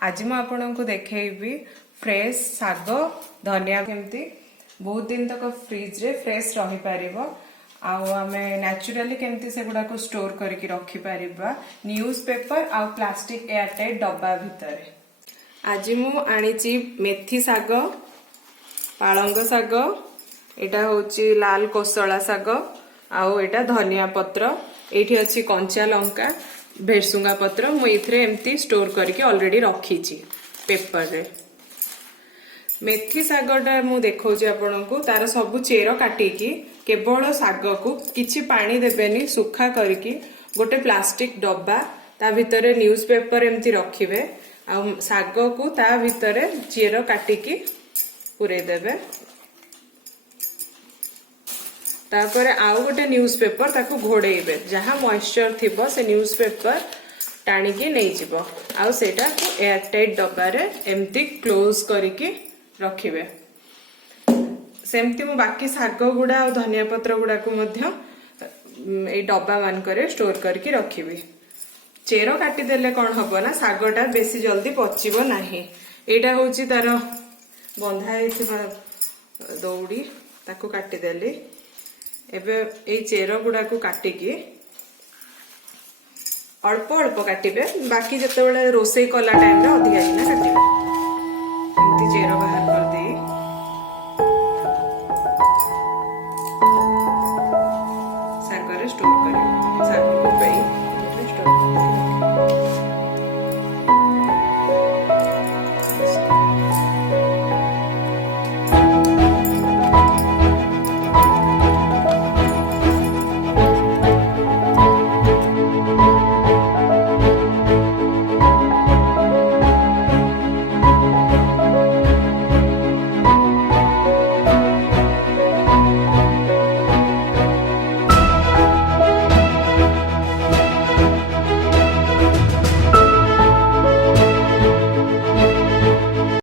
आज मु आपको देखी फ्रेश साग धनिया केमती बहुत दिन तक फ्रिज रे फ्रेश रही पारिबो आमे नेचुरली केमती से गुडा को स्टोर करके रखी पारिबा न्यूज पेपर आ प्लास्टिक एयरटाइट डब्बा भितर। आज मु आनीची मेथी साग पालंग साग एटा होची लाल कोसला साग आउ एटा धनिया पत्र एठी अछि कंचा लंका भेरसुंगा पत्र मु इथरे एमती स्टोर करके ऑलरेडी रखीची पेपर रे। मेथी सागटा मु देखौची आपनकु तार सब चेर काटिकी केवल साग को किछि पानी देबेनी सुखा करके गोटे प्लास्टिक डब्बा ता भितरे न्यूज पेपर एमती रखिबे आ साग को ता भितरे चेर काटिकी पुरे देबे तापर आउ गोटे न्यूज पेपर ताको घोड़ेइबे जहाँ मॉइस्चर थिबो से न्यूज पेपर टाणिकी नहीं जिवो आउ सेटा को एयर टाइट डब्बा रे एमती क्लोज करके रखिबे। सेमती मु बाकी साग गुडा और धनिया पत्र गुडा को मध्य ए डब्बा मान करे स्टोर करके रखिबे। चेरो काटी देले कोन हबो ना सागटा बेसी जल्दी पचिबो नाही। एटा होची तार बंधा हेथिबा दौड़ी ताको काटी देली एबे ए चेर गुडा को काटिकी अल्प अल्प काटिबे बाकी जते बेले रोसई कला टाइम रे अधिका किना काटिबे एमती चेर बाहर कर दे